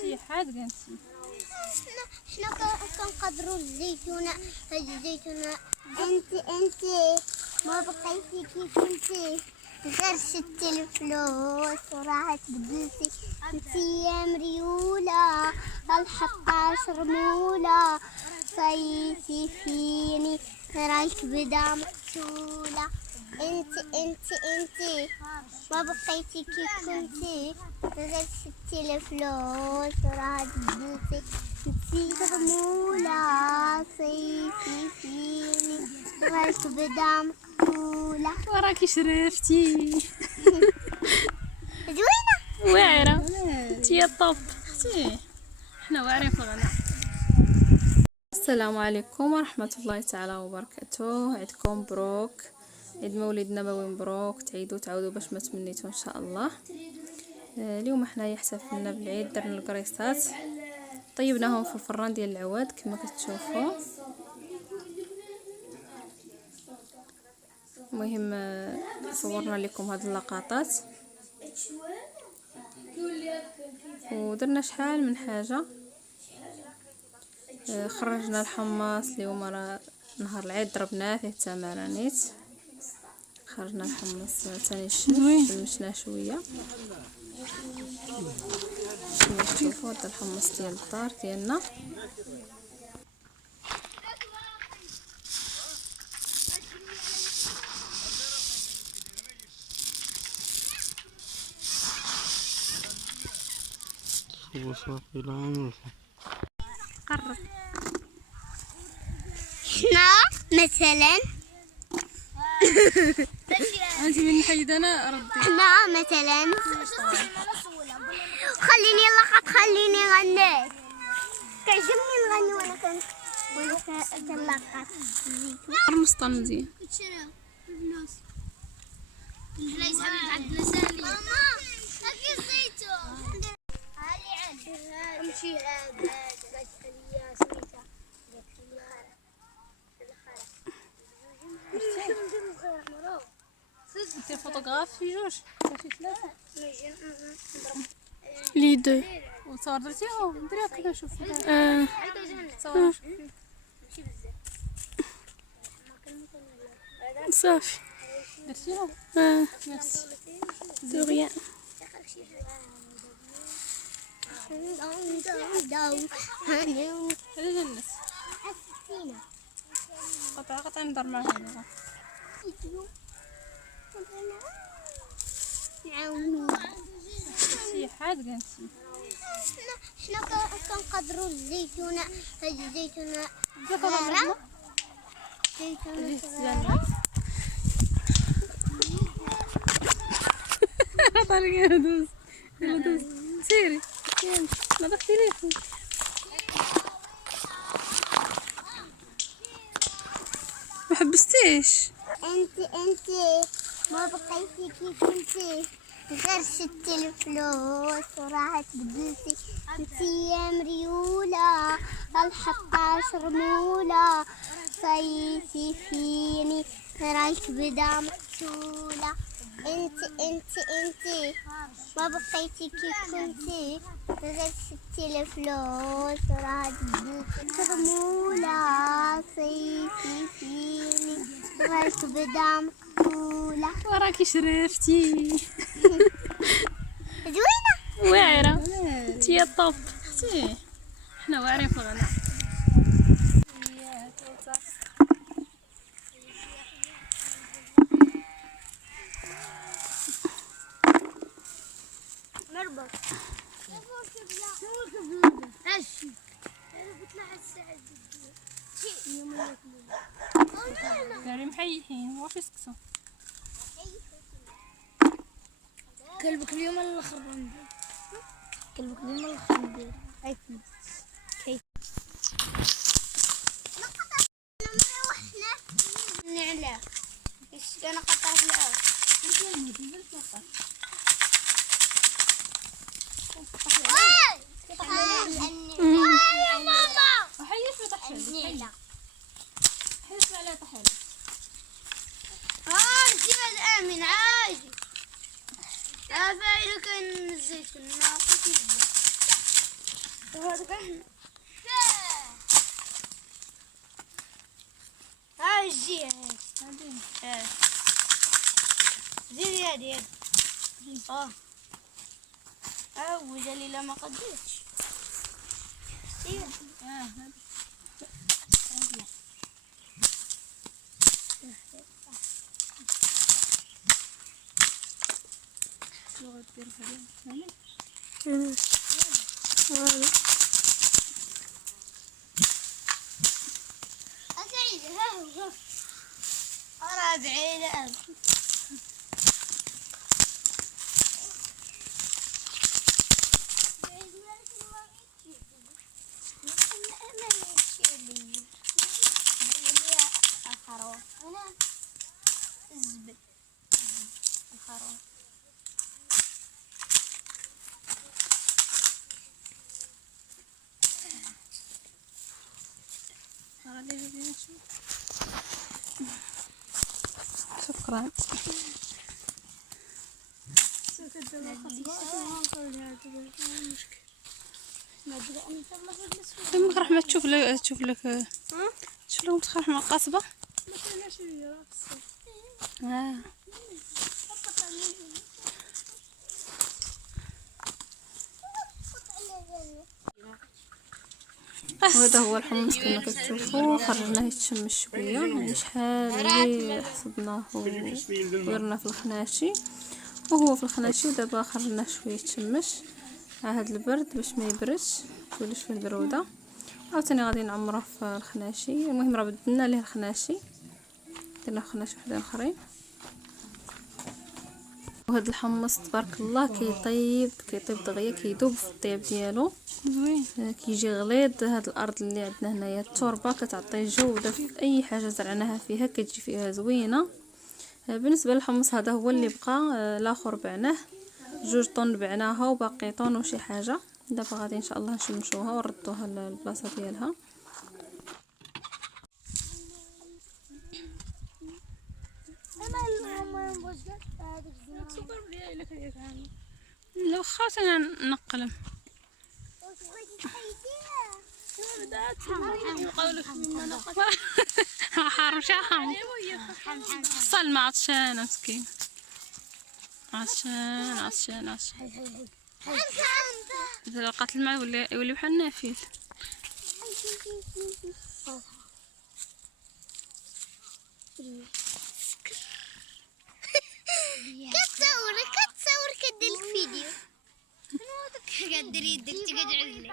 شي حاد قنتي شنو كنقدروا الزيتونه. هاد الزيتونه انت ما بقيتي كيف كنتي، غير شتي الفلوس وراه تبدلتي. انتي يا مريوله الحقاش رموله، صيتي فيني راك بدا مقتوله. انت ما بقيتي كيف كنتي، غير شتي الفلوس وراه تبدلتي. انتي رموله صيتي فيني راك بدا مقتوله. وراكي شرفتي زوينه واعره انت يا طوب اختي، حنا واعرين في الغناء. السلام عليكم ورحمه الله تعالى وبركاته. عيدكم مبروك، عيد مولد نبوي مبروك، تعاودوا باش ما تمنيتوا ان شاء الله. اليوم حنايا احتفلنا بالعيد، درنا الكريسات طيبناهم في الفران ديال العواد كما كتشوفوا. المهم صورنا لكم هاد اللقطات ودرنا شحال من حاجه. خرجنا الحماص اليوم راه نهار العيد ضربناه فيه التمرانيت. خرجنا الحمص ثاني شمشناه شويه. كما تشوفوا هذا الحمص ديال الدار ديالنا. وصافي العمر قرب شنو مثلا انت من حيد انا ردي. حنا مثلا خليني لقط خليني غني. كيعجبني نغني وانا كنلقط المسطن مزيان. ماما هاكي الزيتون هالي عاد امشي هذا ليا سميتها انت فوتوغراف في جوج في ثلاثه لي دو وتصور درتيهم دري هكا نشوف آه. صافي درتيهم ميرسي. دو ريان. هذا الناس قطع ندار معاهم. شي حاد قنتي شنو كنقدروا الزيتونه. هاد الزيتونه زيتونه زيتونه صغيره طالع دوز دوز سيري نضفتي ليه ما حبستيش. انت ما بقيتي كيف كنتي، غير شتي الفلوس وراه تبدلتي. انتي يا مريوله الحقاش رموله، صيتي فيني راك بدا مقتوله. انت ما بقيتي كيف كنتي، غير شتي الفلوس وراه تبدلتي. رموله صيتي فيني راك بدا مقتوله. وراكي شرفتي زوينه واعره انت يا طوب اختي، حنا واعرين في الغناء. مربط داري محيحين واش سكتوا. كلبك اليوم الاخر ندير كلبك اليوم الاخر ندير كيف نعلى انا قطعت العود. ماما وحيش ما طحش النعلة حيش على طحالي. جيب الامن عادي. فايدة كان الزيت ناقص يبدا وهذا كان هاي الجي هاي زيدي هادي وجليلة ما قديتش أسعيد ها هو أرى بعيد شكرا. يمك رحمة تشوف لك تشوف لك رحمة القصبة. وهذا هو الحمص كما كتشوفوا، خرجناه يتشمش شويه، يعني شحال اللي حصدناه ودرناه في الخناشي وهو في الخناشي، ودابا خرجناه شويه يتشمش مع هاد البرد باش ما يبردش يوليش فيه البروده. عاوتاني غادي نعمروه في الخناشي. المهم راه بدلنا ليه الخناشي، درنا خناشي وحدين اخرين. وهاد الحمص تبارك الله كيطيب دغيا، كيذوب في الطياب ديالو زوين، كيجي غليظ. هاد الارض اللي عندنا هنايا التربه كتعطي جوده في اي حاجه زرعناها فيها، كتجي فيها زوينه. بالنسبه للحمص هذا هو اللي بقى، الاخر بعناه 2 طن بعناها وباقي طن وشي حاجه. دابا غادي ان شاء الله نشمشوها ونردوها للبلاصه ديالها. لو خاصنا نقلم حارشة صل عطشان مسكين، عطشان إذا لقات الماء يولي بحال النافيل. كتصور كدير لك فيديو. قدر يدك تقعد عزلك.